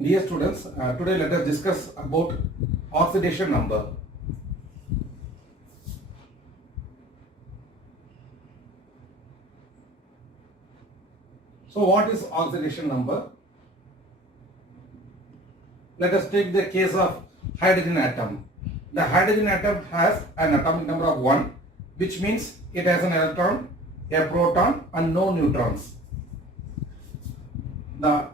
Dear students, today let us discuss about oxidation number. So what is oxidation number? Let us take the case of hydrogen atom. The hydrogen atom has an atomic number of 1, which means it has an electron, a proton and no neutrons. The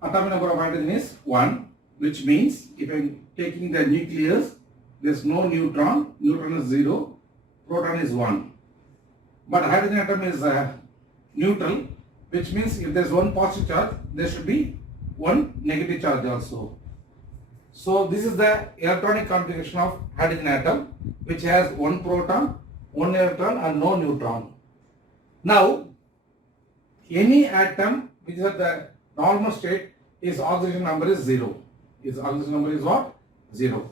atomic number of hydrogen is 1, which means if I am taking the nucleus, there is no neutron, neutron is 0, proton is 1. But hydrogen atom is neutral, which means if there is one positive charge, there should be one negative charge also. So this is the electronic configuration of hydrogen atom, which has one proton, one electron and no neutron. Now, any atom which is at the normal state, its oxidation number is 0. Its oxidation number is what? 0.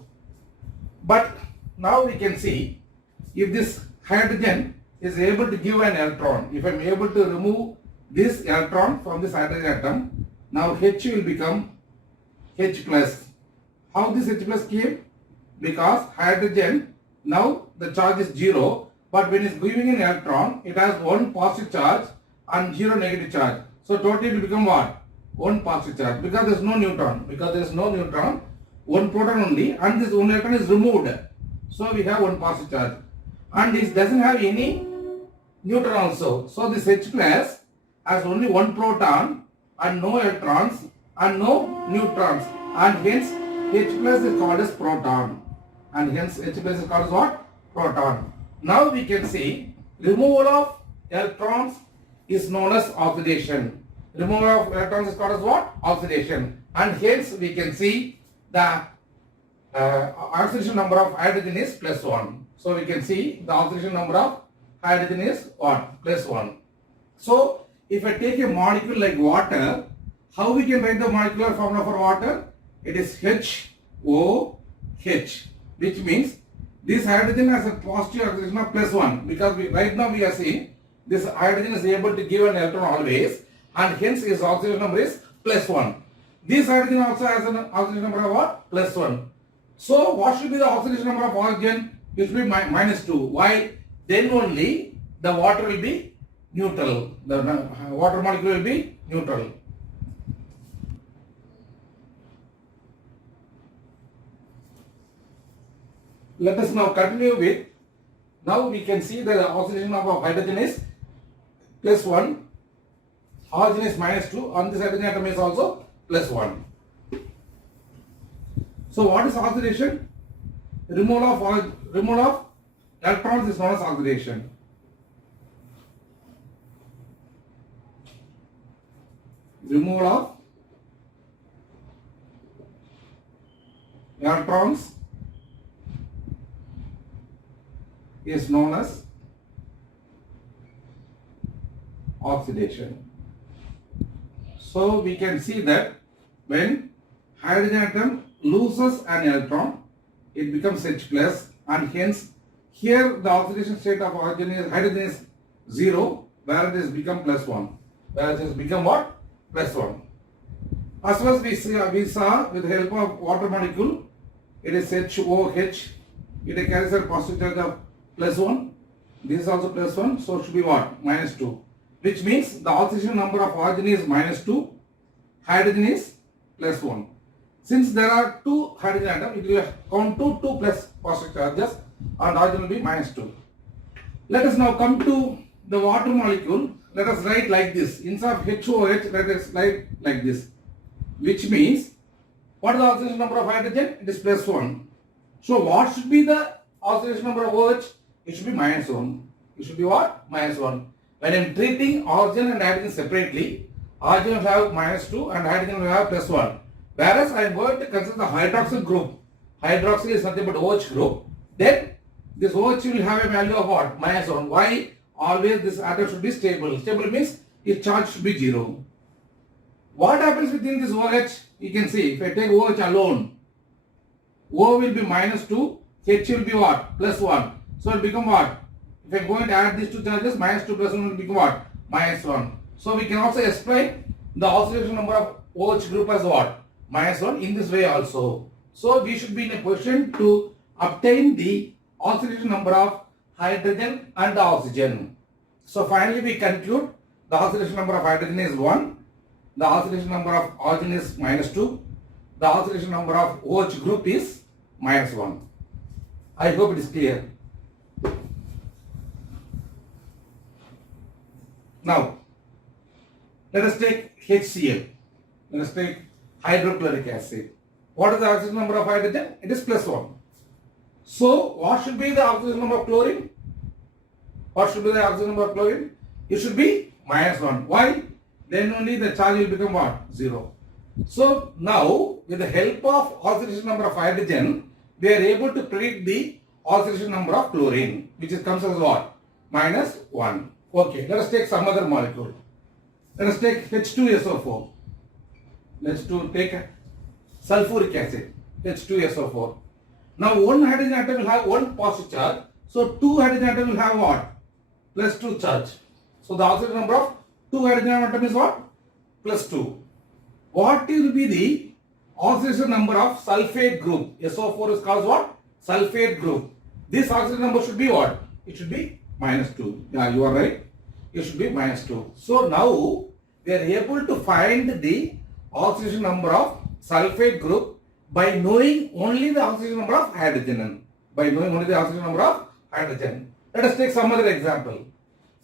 But now we can see if this hydrogen is able to give an electron, if I am able to remove this electron from this hydrogen atom, now H will become H plus. How this H plus came? Because hydrogen, now the charge is 0, but when it is giving an electron, it has one positive charge and 0 negative charge. So totally it will become what? One positive charge, because there is no neutron. Because there is no neutron, one proton only, and this one electron is removed. So we have one positive charge. And this doesn't have any neutron also. So this H plus has only one proton and no electrons and no neutrons. And hence H plus is called as proton. And hence H plus is called as what? Proton. Now we can see removal of electrons is known as oxidation. Removal of electrons is called as what? Oxidation. And hence we can see the oxidation number of hydrogen is plus 1. So we can see the oxidation number of hydrogen is what? Plus 1. So if I take a molecule like water, how we can write the molecular formula for water? It is HOH, which means this hydrogen has a positive oxidation of plus 1, because right now we are seeing this hydrogen is able to give an electron always, and hence its oxidation number is plus 1. This hydrogen also has an oxidation number of what? Plus 1. So what should be the oxidation number of oxygen? It should be minus 2. Why? Then only the water will be neutral. The water molecule will be neutral. Let us now continue with, now we can see that the oxidation number of hydrogen is plus 1, oxygen is minus 2, and this hydrogen atom is also plus 1. So what is oxidation? Removal of electrons is known as oxidation. Removal of electrons is known as oxidation. So we can see that when hydrogen atom loses an electron, it becomes H plus, and hence here the oxidation state of hydrogen is 0, where it has become plus 1. Where it has become what? Plus 1. As well as we saw with the help of water molecule, it is HOH. It carries a positive charge of plus 1. This is also plus 1. So it should be what? Minus 2. Which means the oxidation number of oxygen is minus 2. Hydrogen is plus 1. Since there are two hydrogen atoms, it will count to 2 plus positive charges, and oxygen will be minus 2. Let us now come to the water molecule. Let us write like this. Instead of HOH, let us write like this. Which means, what is the oxidation number of hydrogen? It is plus 1. So what should be the oxidation number of OH? It should be minus 1. It should be what? Minus 1. When I am treating oxygen and hydrogen separately, oxygen will have minus 2 and hydrogen will have plus 1. Whereas I am going to consider the hydroxyl group. Hydroxyl is nothing but OH group. Then this OH will have a value of what? Minus 1. Why? Always this atom should be stable. Stable means its charge should be 0. What happens within this OH? You can see, if I take OH alone, O will be minus 2, H will be what? Plus 1. So it will become what? If I am going to add these two charges, minus 2 plus 1 will become what? Minus 1. So we can also explain the oxidation number of OH group as what? minus 1 in this way also. So we should be in a position to obtain the oxidation number of hydrogen and oxygen. So finally we conclude the oxidation number of hydrogen is 1, the oxidation number of oxygen is minus 2, the oxidation number of OH group is minus 1. I hope it is clear. Now, let us take HCl. Let us take hydrochloric acid. What is the oxidation number of hydrogen? It is plus 1. So, what should be the oxidation number of chlorine? What should be the oxidation number of chlorine? It should be minus 1. Why? Then only the charge will become what? 0. So, now with the help of oxidation number of hydrogen, we are able to predict the oxidation number of chlorine, which comes as what? Minus 1. Okay, let us take some other molecule. Let us take H2SO4. Let's take sulfuric acid, H2SO4. Now, one hydrogen atom will have one positive charge. So, two hydrogen atom will have what? Plus 2 charge. So, the oxidation number of two hydrogen atom is what? Plus 2. What will be the oxidation number of sulfate group? SO4 is called what? Sulfate group. This oxidation number should be what? It should be minus 2. Yeah, you are right. It should be minus 2. So, now we are able to find the oxidation number of sulfate group by knowing only the oxidation number of hydrogen. By knowing only the oxidation number of hydrogen. Let us take some other example.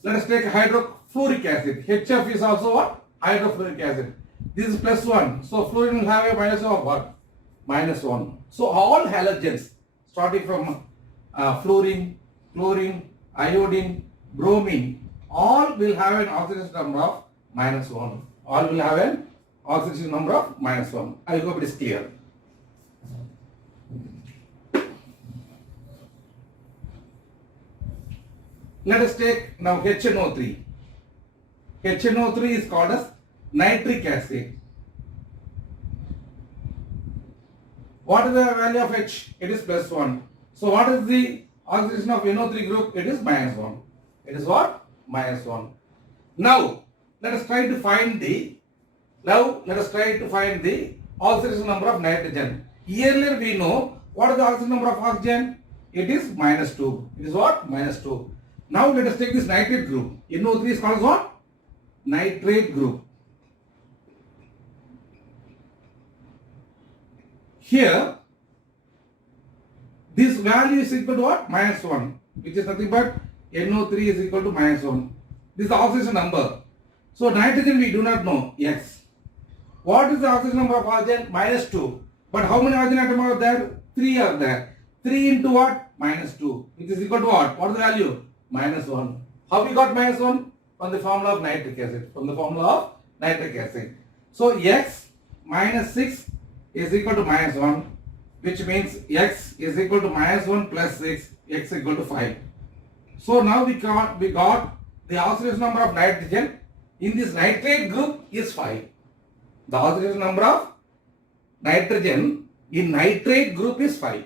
Let us take hydrofluoric acid. HF is also what? Hydrofluoric acid. This is plus 1. So, fluorine will have a minus of what? Minus 1. So, all halogens starting from fluorine, chlorine, iodine, bromine, all will have an oxidation number of minus 1. All will have an oxidation number of minus 1. I hope it is clear. Let us take now HNO3. HNO3 is called as nitric acid. What is the value of H? It is plus 1. So what is the oxidation of NO3 group? It is minus 1. It is what? Minus 1. Now, let us try to find the oxidation number of nitrogen. Earlier we know what is the oxidation number of oxygen? It is minus 2. It is what? Minus 2. Now let us take this nitrate group. NO3 is called as what? Nitrate group. Here, this value is equal to what? Minus 1, which is nothing but NO3 is equal to minus 1. This is the oxidation number. So, nitrogen we do not know, X. What is the oxidation number of oxygen? Minus 2. But how many oxygen atoms are there? 3 are there. 3 into what? Minus 2, which is equal to what? What is the value? Minus 1. How we got minus 1? From the formula of nitric acid. From the formula of nitric acid. So, X minus 6 is equal to minus 1, which means X is equal to minus 1 plus 6, X is equal to 5. So, now we got the oxidation number of nitrogen in this nitrate group is 5. The oxidation number of nitrogen in nitrate group is 5.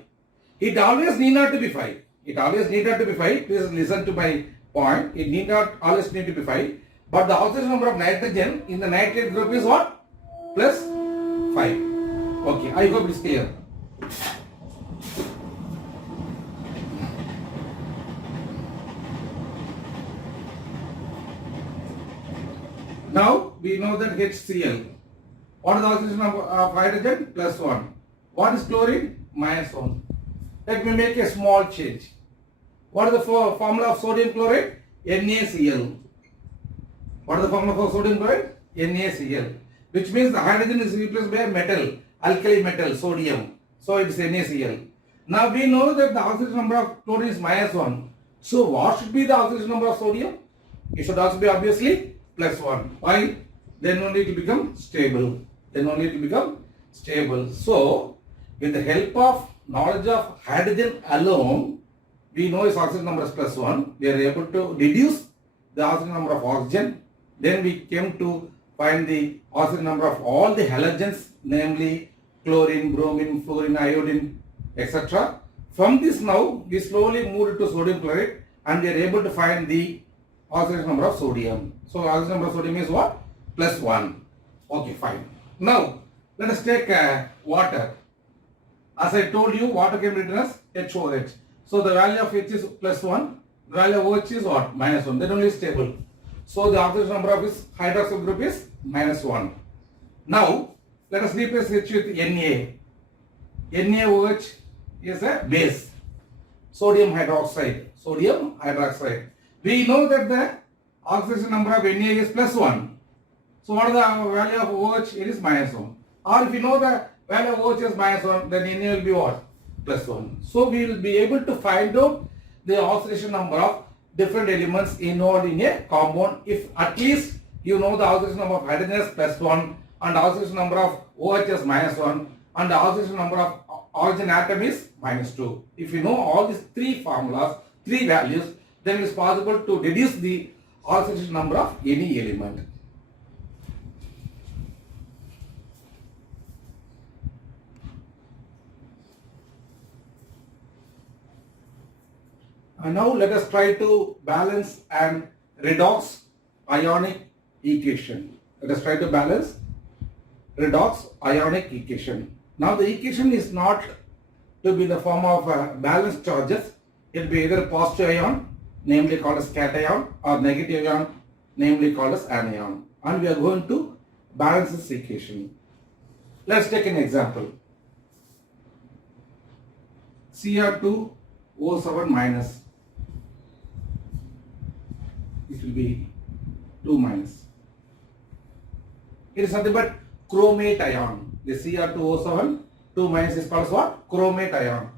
It always need not to be 5. It always need not to be 5. Please listen to my point. It need not always need to be 5. But the oxidation number of nitrogen in the nitrate group is what? Plus 5. Okay, I hope it is clear. Now we know that HCl. What is the oxidation number of hydrogen? Plus 1. What is chlorine? Minus 1. Let me make a small change. What is the formula of sodium chloride? NaCl. What is the formula for sodium chloride? NaCl. Which means the hydrogen is replaced by a metal, alkali metal, sodium. So it is NaCl. Now we know that the oxidation number of chlorine is minus 1. So what should be the oxidation number of sodium? It should also be obviously plus 1. Why? Then only it will become stable. Then only it will become stable. So with the help of knowledge of hydrogen alone, we know its oxidation number is plus 1. We are able to deduce the oxidation number of oxygen. Then we came to find the oxidation number of all the halogens, namely chlorine, bromine, fluorine, iodine, etc. From this now, we slowly moved to sodium chloride and we are able to find the oxidation number of sodium. So, oxidation number of sodium is what? Plus 1. Okay, fine. Now, Let us take water. As I told you, water can be written as HOH. So the value of H is plus 1, the value of OH is what? Minus 1. Then only stable. So the oxidation number of this hydroxyl group is minus 1. Now, let us replace H with Na. NaOH is a base. Sodium hydroxide. Sodium hydroxide. We know that the oxidation number of Na is plus 1. So what is the value of OH? It is minus 1. Or if you know the value of OH is minus 1, then Na will be what? Plus 1. So we will be able to find out the oxidation number of different elements involved in a compound if at least you know the oxidation number of hydrogen is plus 1 and the oxidation number of OH is minus 1 and the oxidation number of oxygen atom is minus 2. If you know all these three formulas, three values, then it is possible to deduce the oxidation number of any element. And now let us try to balance an redox ionic equation. Let us try to balance redox ionic equation. Now the equation is not to be in the form of balanced charges. It will be either positive ion, namely called as cation, or negative ion, namely called as anion. And we are going to balance this equation. Let us take an example. Cr2O7 minus. It will be 2 minus. It is nothing but chromate ion. The Cr2O7 2 minus is called as what? Chromate ion.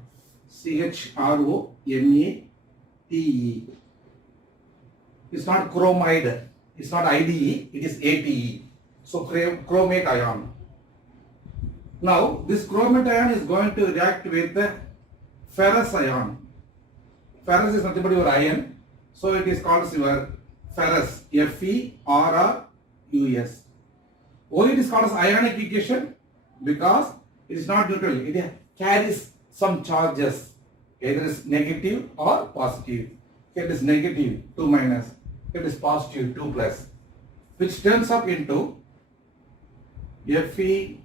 CHROMATE. It's not chromide. It's not IDE. It is ATE. So chromate ion. Now this chromate ion is going to react with the ferrous ion. Ferrous is nothing but your iron. So it is called as your ferrous. FeRrus. Why it is called as ionic equation? Because it is not neutral. It carries some charges. Either is negative or positive. It is negative 2 minus. It is positive 2 plus. Which turns up into Fe3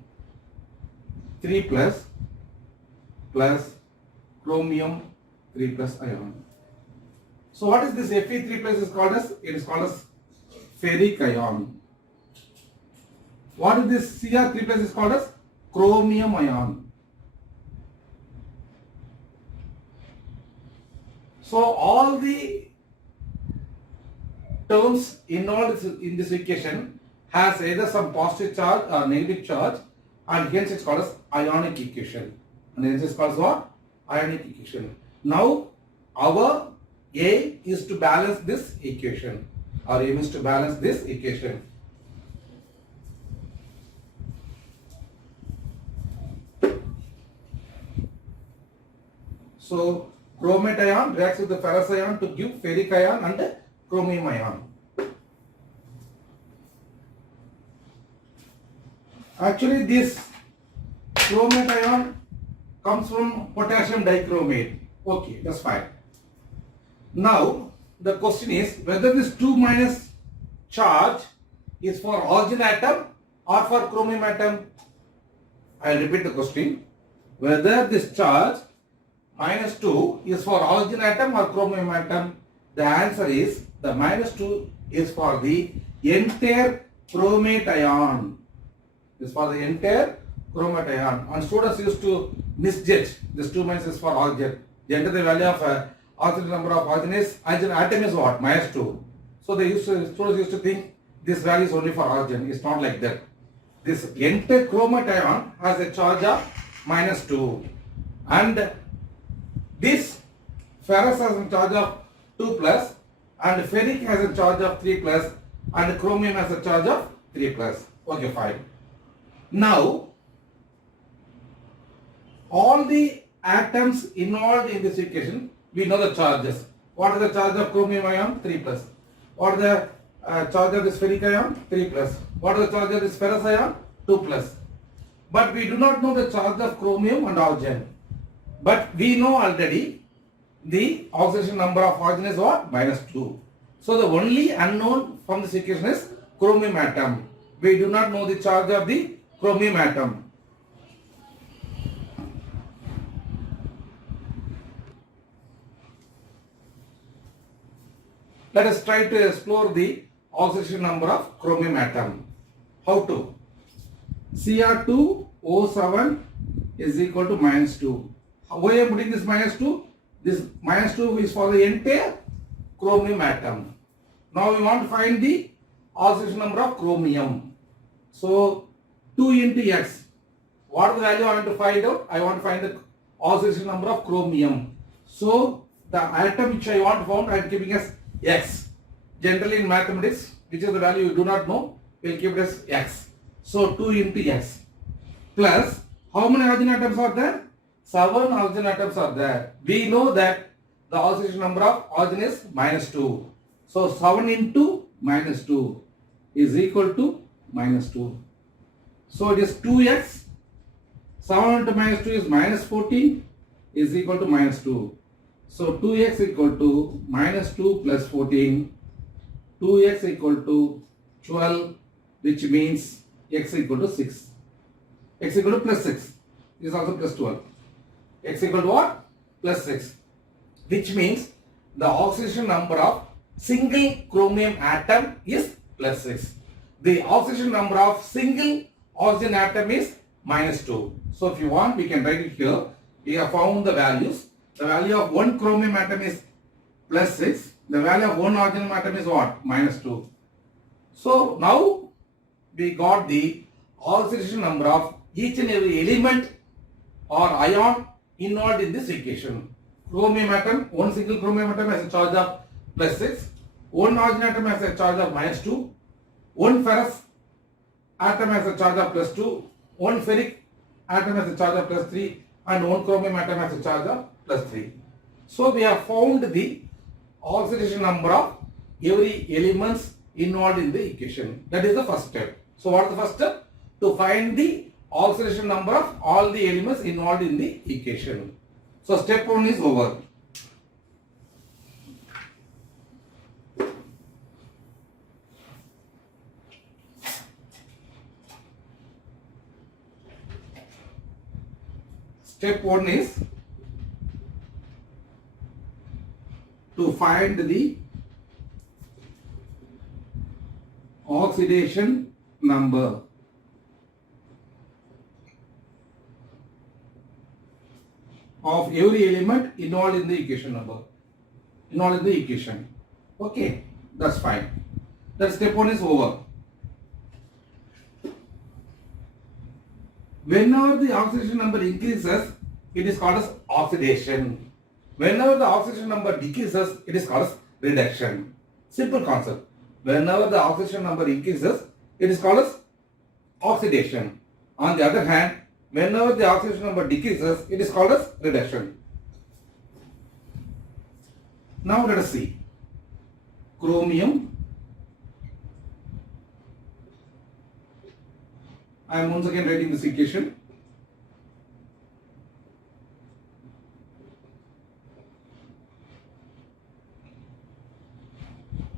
plus chromium 3 plus ion. So what is this Fe3 plus is called as? It is called as ferric ion. What is this Cr3 plus is called as? Chromium ion. So all the terms involved in this equation has either some positive charge or negative charge, and hence it's called as ionic equation. And hence it's called as what? Ionic equation. Now our A is to balance this equation. Our aim is to balance this equation. So chromate ion reacts with the ferrous ion to give ferric ion and chromium ion. Actually this chromate ion comes from potassium dichromate. Okay, that's fine. Now the question is whether this 2 minus charge is for oxygen atom or for chromium atom. I will repeat the question. Whether this charge minus 2 is for oxygen atom or chromium atom. The answer is the minus 2 is for the entire chromate ion. This is for the entire chromate ion. And students used to misjudge this 2 minus is for oxygen. They enter the value of oxygen number of oxygen atom is what? Minus 2. So students used to think this value is only for oxygen. It's not like that. This entire chromate ion has a charge of minus 2. And this ferrous has a charge of 2 plus and ferric has a charge of 3 plus and chromium has a charge of 3 plus. Okay, fine. Now, all the atoms involved in this equation, we know the charges. What is the charge of chromium ion? 3 plus. What is the charge of this ferric ion? 3 plus. What is the charge of this ferrous ion? 2 plus. But we do not know the charge of chromium and oxygen. But we know already the oxidation number of oxygen is what? Minus 2. So the only unknown from this equation is chromium atom. We do not know the charge of the chromium atom. Let us try to explore the oxidation number of chromium atom. How to? Cr2O7 is equal to -2. Why I am putting this -2? This -2 is for the entire chromium atom. Now we want to find the oxidation number of chromium. So 2 into X. What is the value I want to find out? I want to find the oxidation number of chromium. So the atom which I want to find, I am keeping as X. Generally in mathematics, which is the value you do not know, we will keep it as X. So 2 into X plus how many oxygen atoms are there? 7 oxygen atoms are there. We know that the oxidation number of oxygen is -2. So 7 into -2 is equal to -2. So it is 2x. 7 into -2 is -14 is equal to -2. So 2x equal to -2 plus 14. 2x equal to 12, which means x equal to 6. X equal to plus 6. This is also plus 12. X equal to what? Plus 6. Which means the oxidation number of single chromium atom is plus 6. The oxidation number of single oxygen atom is -2. So if you want, we can write it here. We have found the values. The value of one chromium atom is plus 6. The value of one oxygen atom is what? -2. So now we got the oxidation number of each and every element or ion involved in this equation. Chromium atom, one single chromium atom has a charge of plus 6. One oxygen atom has a charge of -2. One ferrous atom has a charge of plus 2. One ferric atom has a charge of plus 3. And one chromium atom has a charge of plus 3. So we have found the oxidation number of every elements involved in the equation. That is the first step. So what is the first step? To find the oxidation number of all the elements involved in the equation. So step 1 is over. Step 1 is to find the oxidation number of every element involved in the equation Okay, that's fine. That step 1 is over. Whenever the oxidation number increases, it is called as oxidation. Whenever the oxidation number decreases, it is called as reduction. Simple concept. Whenever the oxidation number increases, it is called as oxidation. On the other hand, whenever the oxidation number decreases, it is called as reduction. Now let us see. Chromium. I am once again writing this equation.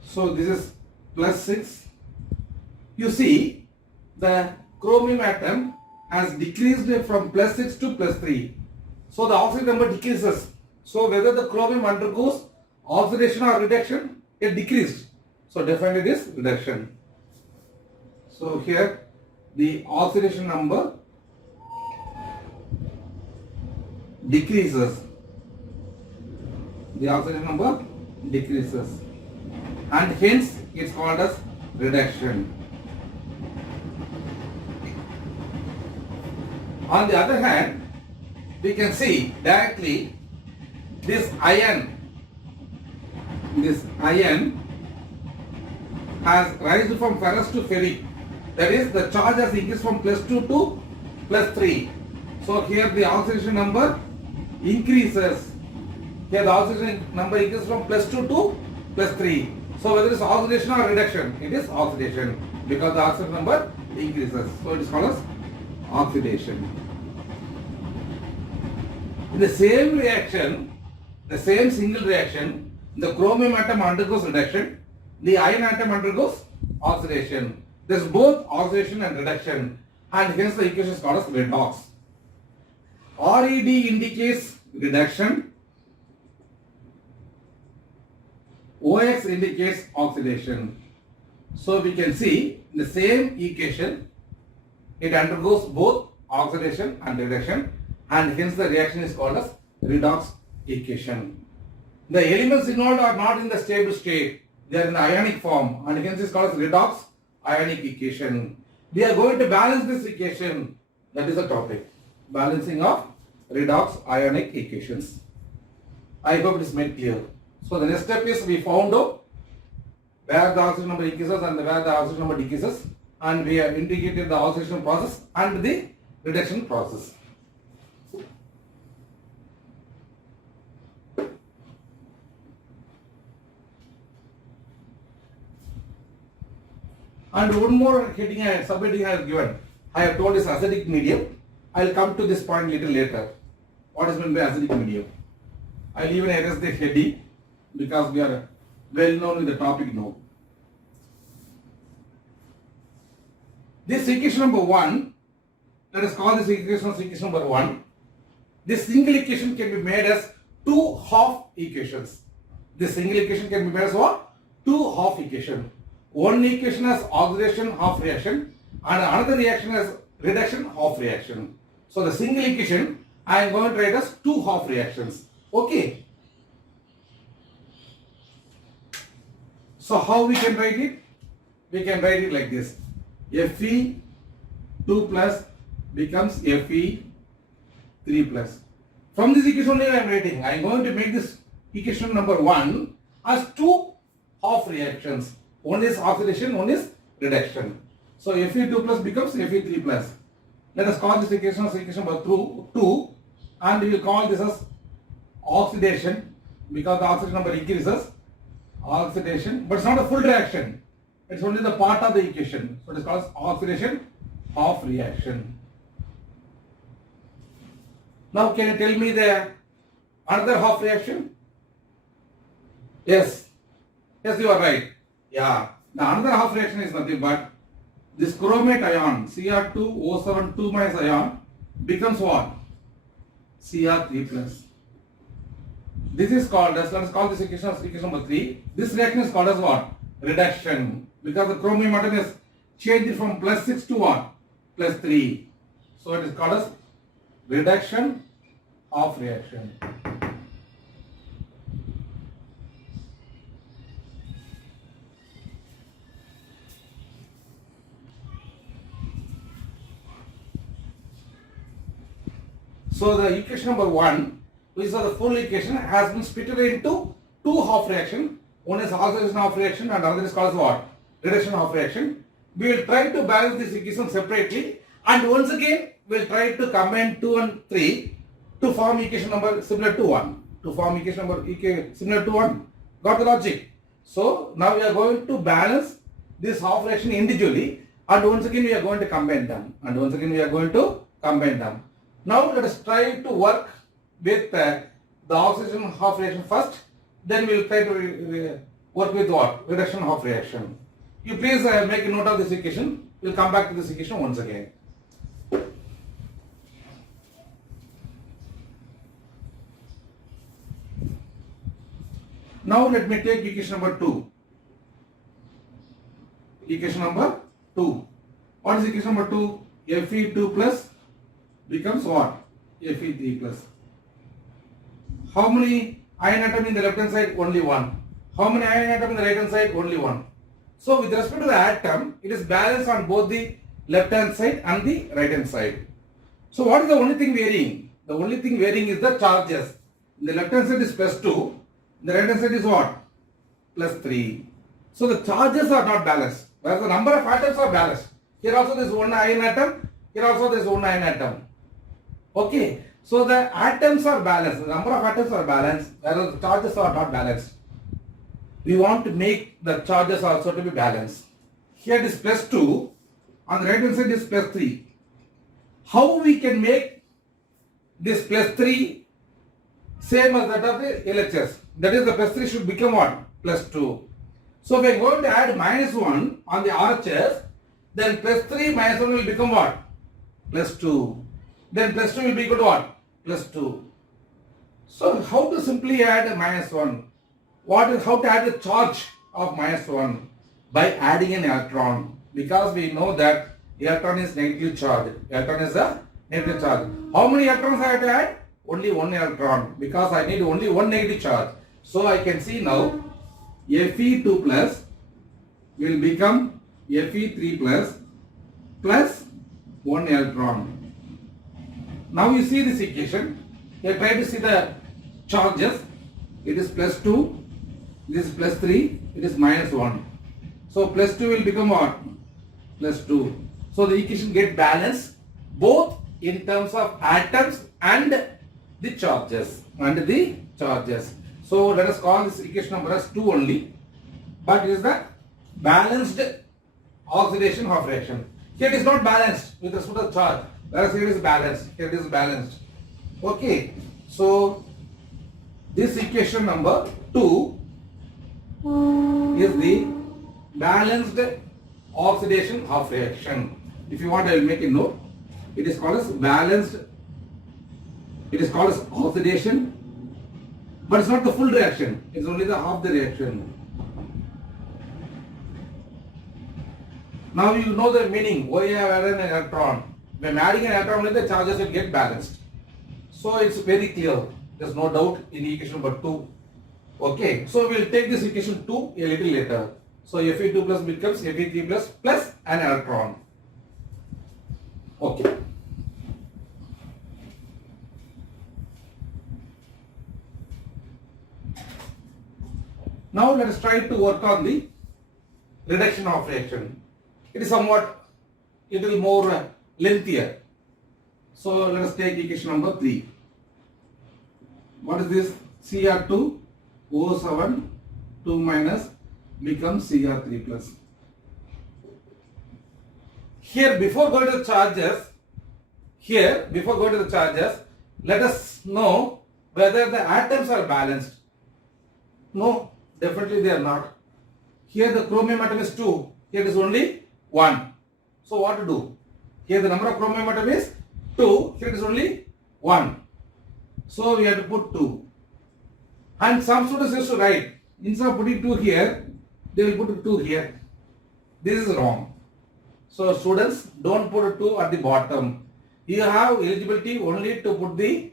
So this is plus 6. You see, the chromium atom has decreased from plus 6 to plus 3. So the oxidation number decreases. So whether the chromium undergoes oxidation or reduction, it decreased. So definitely it is reduction. So here the oxidation number decreases. The oxidation number decreases. And hence it's called as reduction. On the other hand, we can see directly this ion has risen from ferrous to ferric. That is, the charge has increased from plus 2 to plus 3. So here the oxidation number increases. Here the oxidation number increases from plus 2 to plus 3. So whether it is oxidation or reduction, it is oxidation because the oxidation number increases. So it is called as oxidation. In the same reaction, the same single reaction, the chromium atom undergoes reduction, the iron atom undergoes oxidation. There is both oxidation and reduction, and hence the equation is called as redox. RED indicates reduction, OX indicates oxidation. So we can see in the same equation, it undergoes both oxidation and reduction, and hence the reaction is called as redox equation. The elements involved are not in the stable state, they are in the ionic form, and hence it is called as redox ionic equation. We are going to balance this equation, that is the topic, balancing of redox ionic equations. I hope it is made clear. So the next step is we found out where the oxidation number increases and where the oxidation number decreases, and we have indicated the oxidation process and the reduction process. And one more heading, subheading I have given. I have told is acidic medium. I will come to this point little later. What is meant by acidic medium? I will even erase the heading because we are well known with the topic now. This equation number 1, let us call this equation number 1. This single equation can be made as two half equations. This single equation can be made as what? Two half equation. One equation has oxidation half reaction and another reaction has reduction half reaction. So the single equation I am going to write as two half reactions. Okay. So how we can write it? We can write it like this. Fe 2 plus becomes Fe 3 plus. From this equation only I am writing. I am going to make this equation number 1 as two half reactions. One is oxidation, one is reduction. So Fe2 plus becomes Fe3 plus. Let us call this equation as equation number 2, and we will call this as oxidation because the oxidation number increases. Oxidation, but it's not a full reaction. It's only the part of the equation. So it is called oxidation half reaction. Now can you tell me the another half reaction? Yes. Yes, you are right. Yeah. The another half reaction is nothing but this chromate ion Cr2O7 2 minus ion becomes what? Cr3 plus. This is called as, let us call this equation as equation number 3. This reaction is called as what? Reduction. Because the chromium atom is changed from plus 6 to what? Plus 3. So it is called as reduction half reaction. So the equation number 1, which is the full equation, has been split into two half reaction. One is oxidation half reaction and another is called what? Reduction half reaction. We will try to balance this equation separately, and once again we will try to combine 2 and 3 to form equation number similar to 1. To form equation number similar to 1. Got the logic? So now we are going to balance this half reaction individually, and once again we are going to combine them. Now let us try to work with the oxidation half reaction first. Then we will try to work with what? Reduction half reaction. You please make a note of this equation. We will come back to this equation once again. Now let me take equation number 2. Equation number 2. What is equation number 2? Fe2 plus becomes what? Fe3 plus. How many ion atom in the left hand side? Only one. How many ion atom in the right hand side? Only one. So with respect to the atom, it is balanced on both the left hand side and the right hand side. So what is the only thing varying? The only thing varying is the charges. In the left hand side is plus 2. In the right hand side is what? Plus 3. So the charges are not balanced, whereas the number of atoms are balanced. Here also there is one ion atom. Here also there is one ion atom. Okay. So the atoms are balanced. The number of atoms are balanced, whereas the charges are not balanced. We want to make the charges also to be balanced. Here it is plus 2. On the right hand side is plus 3. How we can make this plus 3 same as that of the LHS? That is, the plus 3 should become what? Plus 2. So we are going to add minus 1 on the RHS. Then plus 3 minus 1 will become what? Plus 2. Then plus 2 will be equal to what? Plus 2. So how to simply add a minus 1? how to add the charge of -1? By adding an electron. Because we know that electron is negatively charged. Electron is a negative charge. How many electrons I have to add? Only one electron. Because I need only one negative charge. So I can see now Fe2 plus will become Fe3 plus 1 electron. Now you see this equation. You try to see the charges. It is plus 2. This is plus 3. It is minus 1. So plus 2 will become what? Plus 2. So the equation get balanced both in terms of atoms and the charges. So let us call this equation number as 2 only. But it is the balanced oxidation half reaction. Here it is not balanced with respect to the charge. Whereas here it is balanced. Here it is balanced. Okay. So this equation number 2 is the balanced oxidation half reaction. If you want, I will make a note. It is called as balanced. It is called as oxidation, but it's not the full reaction. It's only the half the reaction. Now you know the meaning. Why I have added an electron? When adding an electron, the charges will get balanced. So it's very clear. There's no doubt in equation number 2. Okay. So we'll take this equation 2 a little later. So Fe2 plus becomes Fe3 plus an electron. Okay. Now let us try to work on the reduction of reaction. It is somewhat little more lengthier. So let us take equation number 3. What is this? Cr2 O7 2 minus becomes Cr3 plus. Here before going to the charges, let us know whether the atoms are balanced. No, definitely they are not. Here the chromium atom is 2. Here it is only 1. So what to do? Here the number of chromium atom is 2. Here it is only 1. So we have to put 2. And some students used to write, instead of putting 2 here, they will put 2 here. This is wrong. So students, don't put 2 at the bottom. You have eligibility only to put the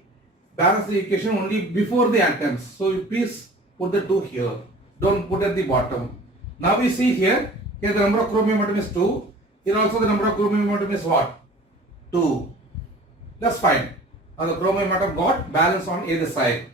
balance equation only before the atoms. So you please put the 2 here. Don't put at the bottom. Now we see here the number of chromium atom is 2. Here also the number of chromium atom is what? 2. That's fine. Now the chromium atom got balance on either side.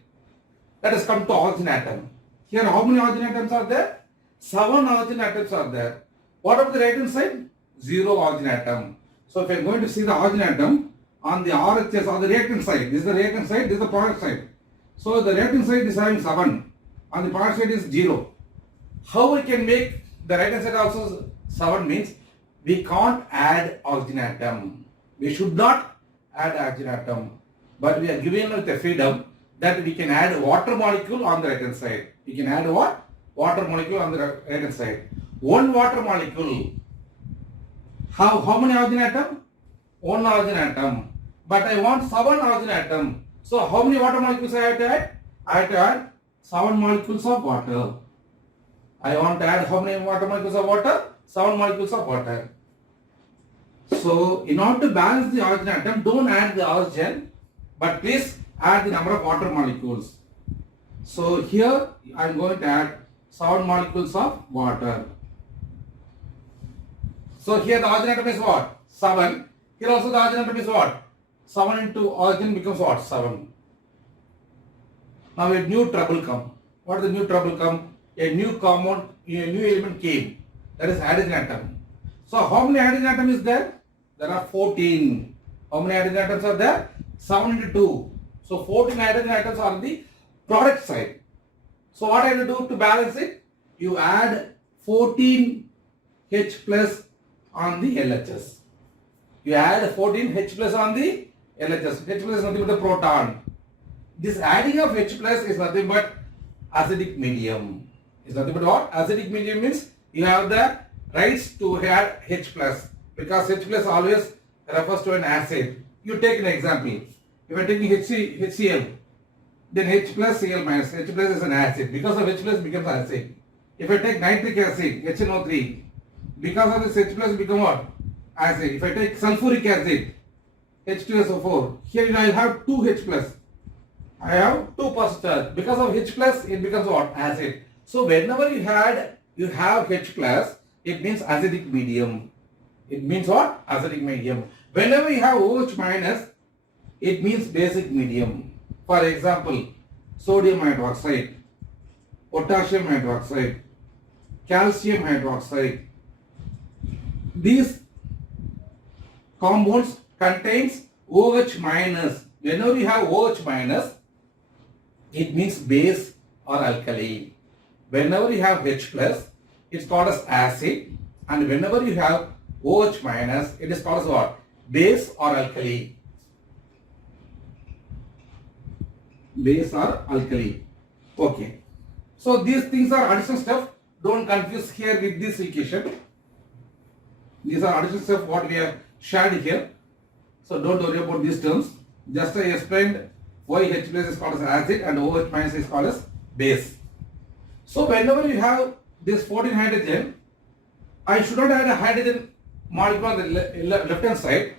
Let us come to oxygen atom. Here how many oxygen atoms are there? 7 oxygen atoms are there. What about the right hand side? 0 oxygen atom. So if I am going to see the oxygen atom on the RHS on the reactant side, this is the reactant side, this is the product side. So the reactant side is having 7. On the product side is 0. How we can make the right hand side also 7 means we can't add oxygen atom. We should not add oxygen atom. But we are given with the freedom that we can add water molecule on the right hand side. We can add what? Water molecule on the right hand side. One water molecule. How many oxygen atom? 1 oxygen atom. But I want 7 oxygen atom. So how many water molecules I have to add? I have to add 7 molecules of water. I want to add how many water molecules of water? 7 molecules of water. So in order to balance the oxygen atom, don't add the oxygen, but please add the number of water molecules. So here I am going to add 7 molecules of water. So here the oxygen atom is what? 7. Here also the oxygen atom is what? 7 into oxygen becomes what? 7. Now a new trouble come. What is the new trouble come? A new compound, a new element came. That is hydrogen atom. So how many hydrogen atoms is there? There are 14. How many hydrogen atoms are there? 7 into 2. So 14 hydrogen atoms are on the product side. So what I have to do to balance it? You add 14 H plus on the LHS. You add 14 H plus on the LHS. H plus is nothing but the proton. This adding of H plus is nothing but acidic medium. Is nothing but what? Acidic medium means you have the rights to add H plus, because H plus always refers to an acid. You take an example. If I am taking HCl, then H plus Cl minus. H plus is an acid. Because of H plus it becomes acid. If I take nitric acid, HNO3, because of this H plus become what? Acid. If I take sulfuric acid, H2SO4, here I have 2 H plus. I have 2 positive charge. Because of H plus, it becomes what? Acid. So whenever you have H plus, it means acidic medium. It means what? Acidic medium. Whenever you have OH minus, it means basic medium. For example, sodium hydroxide, potassium hydroxide, calcium hydroxide. These compounds contains OH minus. Whenever you have OH minus, it means base or alkali. Whenever you have H plus, it's called as acid, and whenever you have OH minus, it is called as what? Base or alkali. Base or alkali. Okay. So these things are additional stuff. Don't confuse here with this equation. These are additional stuff what we have shared here. So don't worry about these terms. Just I explained why H plus is called as acid and OH minus is called as base. So whenever you have this 14 hydrogen, I should not add a hydrogen molecule on the left hand side,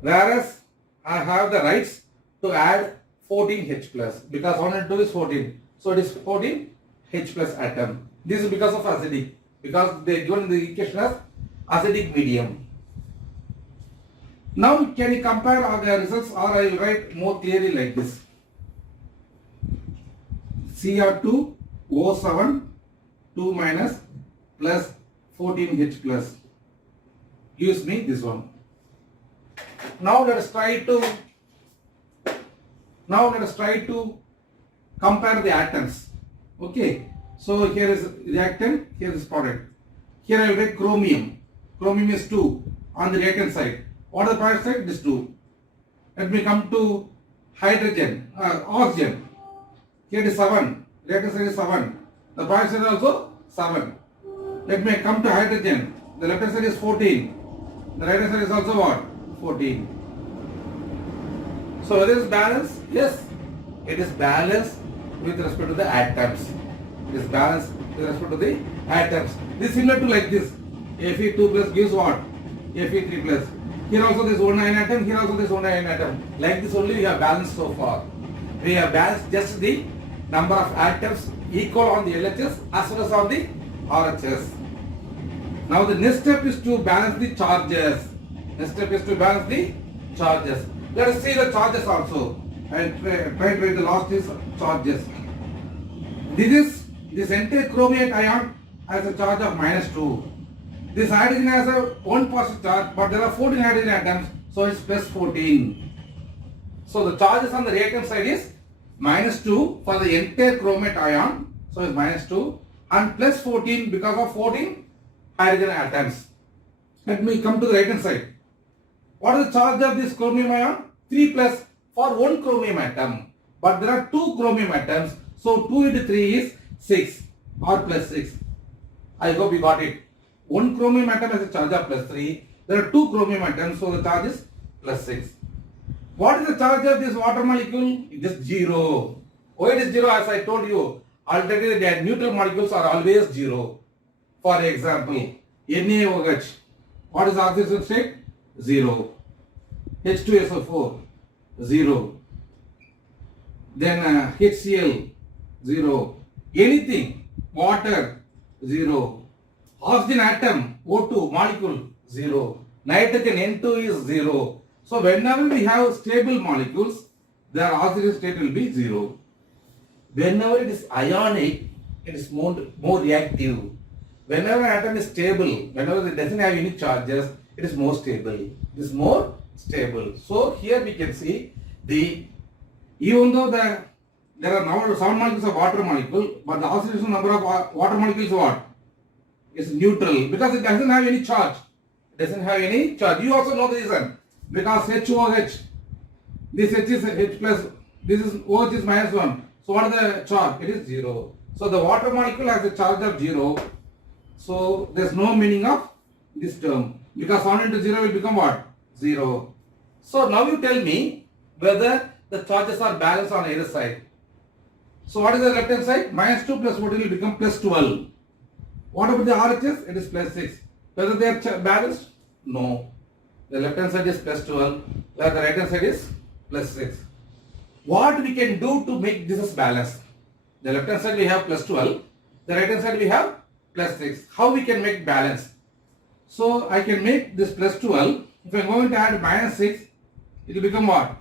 whereas I have the rights to add 14 H plus because 1 and 2 is 14. So it is 14 H plus atom. This is because of acidic, because they given the equation as acidic medium. Now can you compare all the results, or I will write more clearly like this. Cr2 O7 2 minus plus 14 H plus gives me this one. Now let us try to compare the atoms. Okay, so here is reactant, here is product. Here I will write chromium. Chromium is 2 on the reactant side. What is the product side? This 2. Let me come to hydrogen, oxygen. Here it is 7. Reactant side is 7. The product side is also 7. Let me come to hydrogen. The left hand side is 14. The right hand side is also what? 14. So whether it is balanced? Yes. It is balanced with respect to the atoms. It is balanced with respect to the atoms. This is similar to like this. Fe2 plus gives what? Fe3 plus. Here also there is one ion atom, here also there is one ion atom. Like this only we have balanced so far. We have balanced just the number of atoms equal on the LHS as well as on the RHS. Now the next step is to balance the charges. Next step is to balance the charges. Let us see the charges also. I try to write the last is charges. This entire chromium ion has a charge of -2. This hydrogen has a 1 positive charge, but there are 14 hydrogen atoms, so it's plus 14. So the charges on the reactant side is -2 for the entire chromate ion, so it's -2, and plus 14 because of 14 hydrogen atoms. Let me come to the right hand side. What is the charge of this chromium ion? 3 plus for 1 chromium atom. But there are 2 chromium atoms, so 2 into 3 is 6 or plus 6. I hope you got it. 1 chromium atom has a charge of plus 3. There are 2 chromium atoms, so the charge is plus 6. What is the charge of this water molecule? It is 0. Why it is 0? As I told you, already the neutral molecules are always 0. For example, NaOH. What is the oxidation state? 0. H2SO4, 0. Then HCl, 0. Anything, water, 0. Oxygen atom, O2 molecule, 0. Nitrogen N2 is 0. So whenever we have stable molecules, their oxidation state will be 0. Whenever it is ionic, it is more reactive. Whenever an atom is stable, whenever it doesn't have any charges, it is more stable. It is more stable. So here we can see even though there are now 7 molecules of water molecule, but the oxidation number of water molecules what? Is neutral because it doesn't have any charge. It doesn't have any charge. You also know the reason. Because HOH, this H is H plus, this is OH is -1. So what is the charge? It is 0. So the water molecule has a charge of 0. So there is no meaning of this term. Because 1 into 0 will become what? 0. So now you tell me whether the charges are balanced on either side. So what is the left hand side? Minus 2 plus 14 will become plus 12. What about the RHS? It is plus 6. Whether they are balanced? No. The left hand side is plus 12, where the right hand side is plus 6. What we can do to make this as balanced? The left hand side we have plus 12, the right hand side we have plus 6. How we can make balance? So I can make this plus 12. If I am going to add minus 6, it will become what?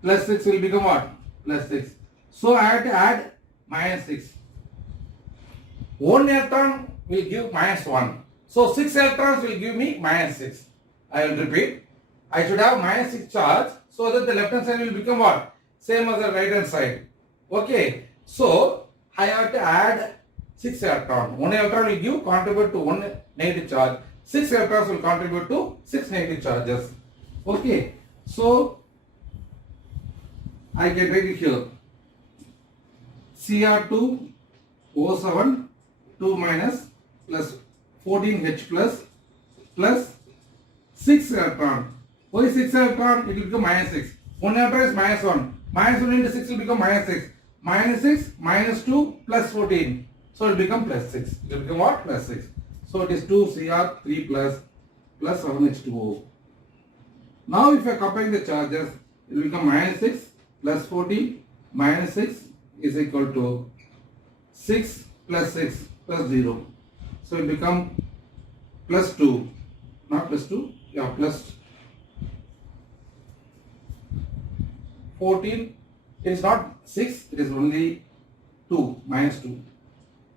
Plus 6 will become what? Plus 6. So I have to add minus 6. 1 electron will give minus 1. So 6 electrons will give me minus 6. I will repeat. I should have minus 6 charge so that the left hand side will become what? Same as the right hand side. Okay. So I have to add 6 electrons. 1 electron will give contribute to 1 negative charge. 6 electrons will contribute to 6 negative charges. Okay. So I can write it here. Cr2 O7 2 minus plus 14H plus 6 electron. Why 6 electron? It will become minus 6. 1 electron is minus 1. Minus 1 into 6 will become minus 6. Minus 6 minus 2 plus 14. So it will become plus 6. It will become what? Plus 6. So it is 2Cr3 plus 7H2O. Now if you are comparing the charges, it will become minus 6 plus 14 minus 6 is equal to 6 plus 6 plus 0. So it become plus 2. Not plus 2. Yeah, plus 14. It is not 6. It is only 2. Minus 2.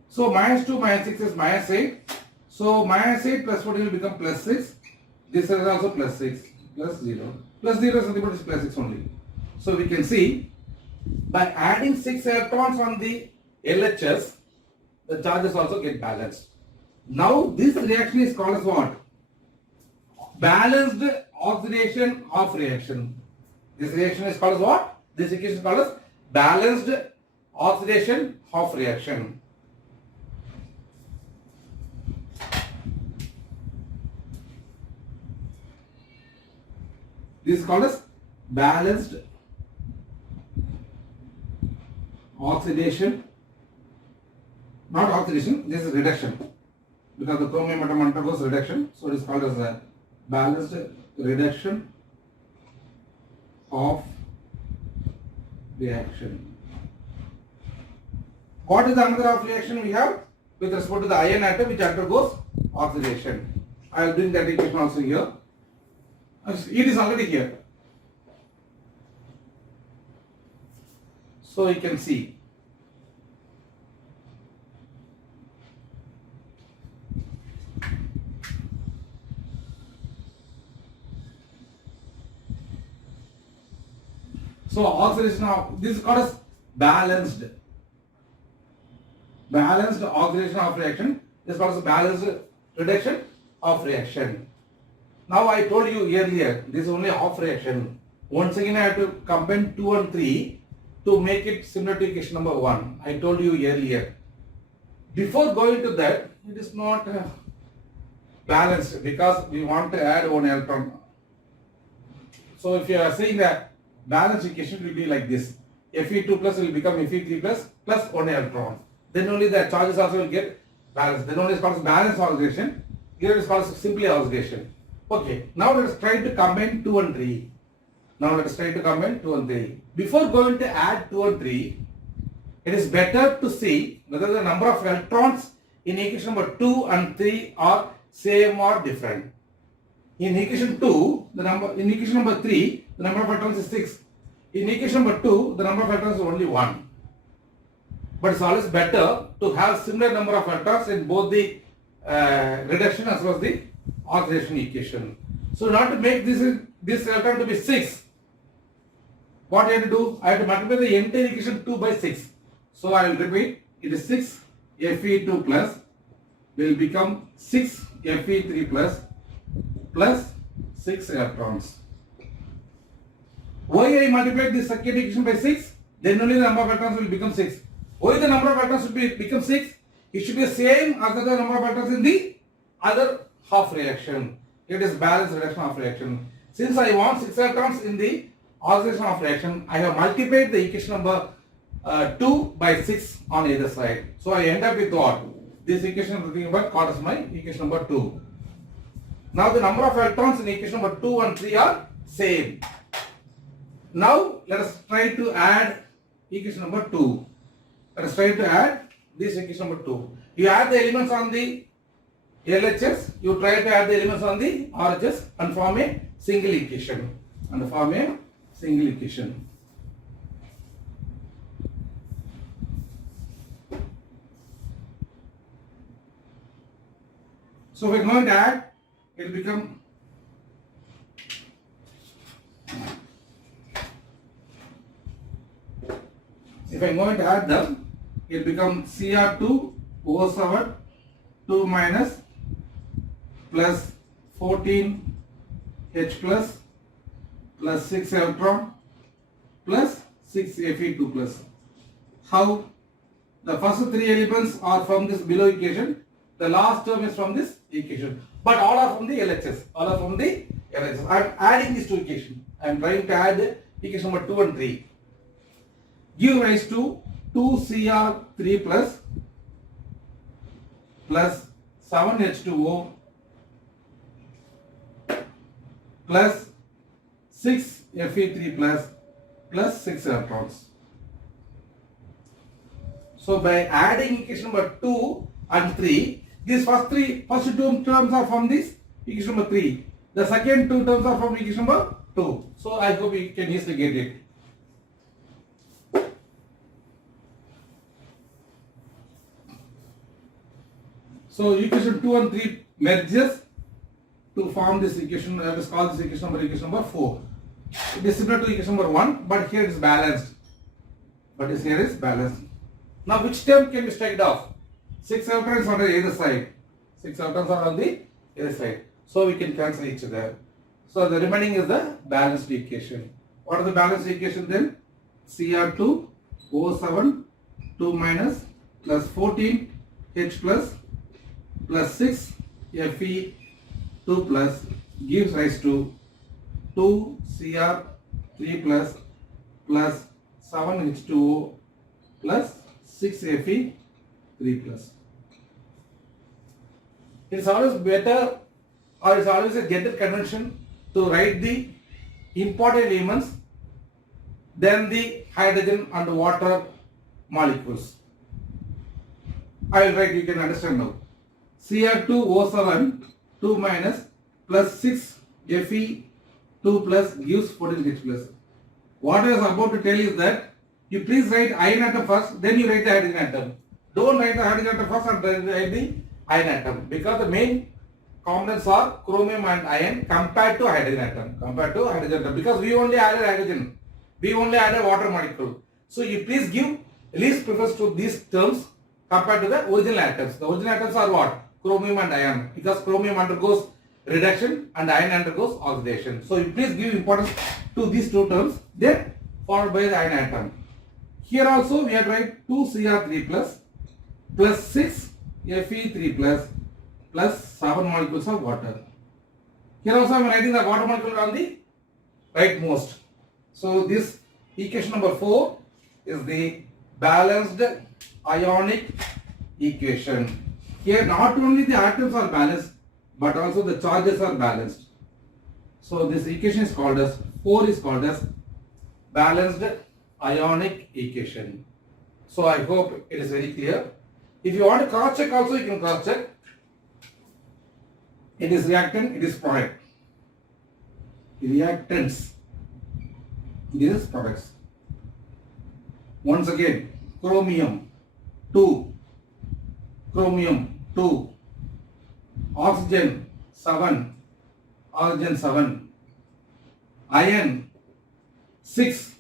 So minus 2 minus 6 is minus 8. So minus 8 plus 14 will become plus 6. This is also plus 6. Plus 0. Plus 0 is nothing but plus 6 only. So we can see by adding 6 electrons on the LHS, the charges also get balanced. Now this reaction is called as what? Balanced oxidation of reaction. This reaction is called as what? This equation is called as balanced oxidation of reaction. This is called as balanced oxidation, not oxidation, this is reduction, because the chromium atom undergoes reduction, so it is called as a balanced reduction of reaction. What is the another of reaction we have with respect to the iron atom which undergoes oxidation? I will bring that equation also here. It is already here. So you can see. So oxidation of this is called as balanced oxidation of reaction. This is called as balanced reduction of reaction. Now I told you earlier, this is only half reaction. Once again I have to combine 2 and 3 to make it similar to equation number 1. I told you earlier. Before going to that, it is not balanced because we want to add 1 electron. So if you are saying that balanced equation will be like this. Fe2 plus will become Fe3 plus 1 electron. Then only the charges also will get balanced. Then only it is called balanced oxidation. Here it is called simply oxidation. Okay, now let us try to combine 2 and 3. Before going to add 2 and 3, it is better to see whether the number of electrons in equation number 2 and 3 are same or different. In equation 2, in equation number 3, the number of electrons is 6. In equation number 2, the number of electrons is only 1. But it's always better to have similar number of electrons in both the reduction as well as the oxidation equation. So now to make this electron to be 6, what I have to do? I have to multiply the entire equation 2 by 6. So I will repeat, it is 6 Fe2 plus will become 6 Fe3 plus 6 electrons. Why I multiplied this second equation by 6? Then only the number of electrons will become 6. Why the number of electrons should become 6? It should be the same as the number of electrons in the other half reaction. It is balanced reduction of reaction. Since I want 6 electrons in the oxidation of reaction, I have multiplied the equation number 2 by 6 on either side. So I end up with what? This equation nothing but called as my equation number 2. Now the number of electrons in equation number 2 and 3 are same. Now let us try to add equation number 2. Let us try to add this equation number 2. You add the elements on the LHS, you try to add the elements on the RHS and form a single equation. So we are going to add, it will become if I am going to add them, it will become Cr2O7 2 minus plus 14 H plus 6 electron plus 6 Fe2 plus. How? The first 3 elements are from this below equation. The last term is from this equation. But all are from the LHS. I am adding these two equations. I am trying to add equation number 2 and 3. Give rise to 2Cr3 plus 7H2O plus 6 Fe3 plus 6 electrons. So by adding equation number 2 and 3, these first two terms are from this equation number 3. The second 2 terms are from equation number 2. So I hope you can easily get it. So equation 2 and 3 merges to form this equation. Let us call this equation number 4. It is similar to equation number 1, but here it is balanced. Now which term can be striked off? 6 electrons on either side. 6 electrons are on the other side. So we can cancel each other. So the remaining is the balanced equation. What is the balanced equation then? Cr2 O7 2 minus plus 14 H plus 6 Fe2 plus gives rise to 2 Cr3 plus 7 H2O plus 6 Fe3 plus. It is always better, or it is always a general convention to write the important elements than the hydrogen and water molecules. I will write, you can understand now. Cr2O7 2 minus plus 6 Fe2 plus gives 14 H plus. What I was about to tell is that you please write iron atom first, then you write the hydrogen atom. Don't write the hydrogen atom first and then write the iron atom, because the main components are chromium and iron compared to hydrogen atom. Because we only added hydrogen, we only added water molecule. So you please give least preference to these terms compared to the original atoms. The original atoms are what? Chromium and iron, because chromium undergoes reduction and iron undergoes oxidation. So you please give importance to these two terms, then followed by the iron atom. Here also we have to write 2 Cr3 plus 6 Fe3 plus 7 molecules of water. Here also I am writing the water molecule on the rightmost. So this equation number 4 is the balanced ionic equation. Here not only the atoms are balanced, but also the charges are balanced. So this equation is called as 4 is called as balanced ionic equation. So I hope it is very clear. If you want to cross check also, you can cross check. It is reactant, it is product. Reactants, this is products. Once again, chromium 2, oxygen 7, iron 6,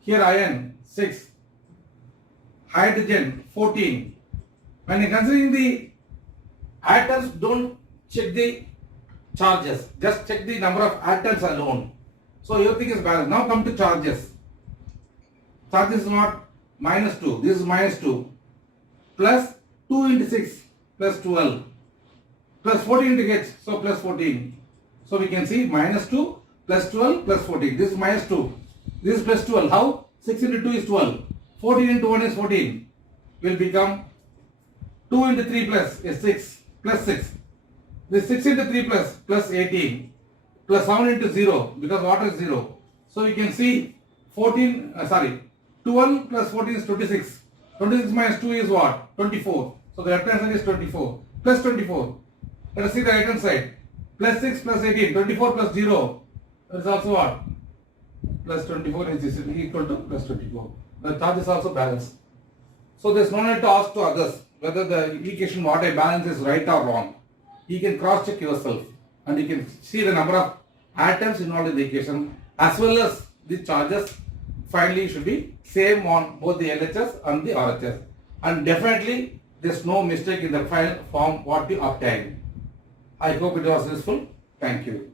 here iron 6, hydrogen 14. When you are considering the atoms, don't check the charges, just check the number of atoms alone. So everything is balanced. Now come to charges. Charges is not minus 2, this is minus 2, plus 2 into 6 plus 12, plus 14 into H, so plus 14. So we can see minus 2 plus 12 plus 14. This is minus 2, this is plus 12. How? 6 into 2 is 12. 14 into 1 is 14. Will become 2 into 3 plus is 6. Plus 6. This 6 into 3 plus 18. Plus 7 into 0 because water is 0. So you can see 12 plus 14 is 26. 26 minus 2 is what? 24. So the right hand side is 24. Plus 24. Let us see the right hand side. Plus 6 plus 18. 24 plus 0. That is also what? Plus 24 is equal to plus 24. The charge is also balanced. So there is no need to ask to others whether the equation what I balance is right or wrong. You can cross check yourself and you can see the number of atoms involved in the equation as well as the charges. Finally should be same on both the LHS and the RHS. And definitely there is no mistake in the final form what you obtained. I hope it was useful. Thank you.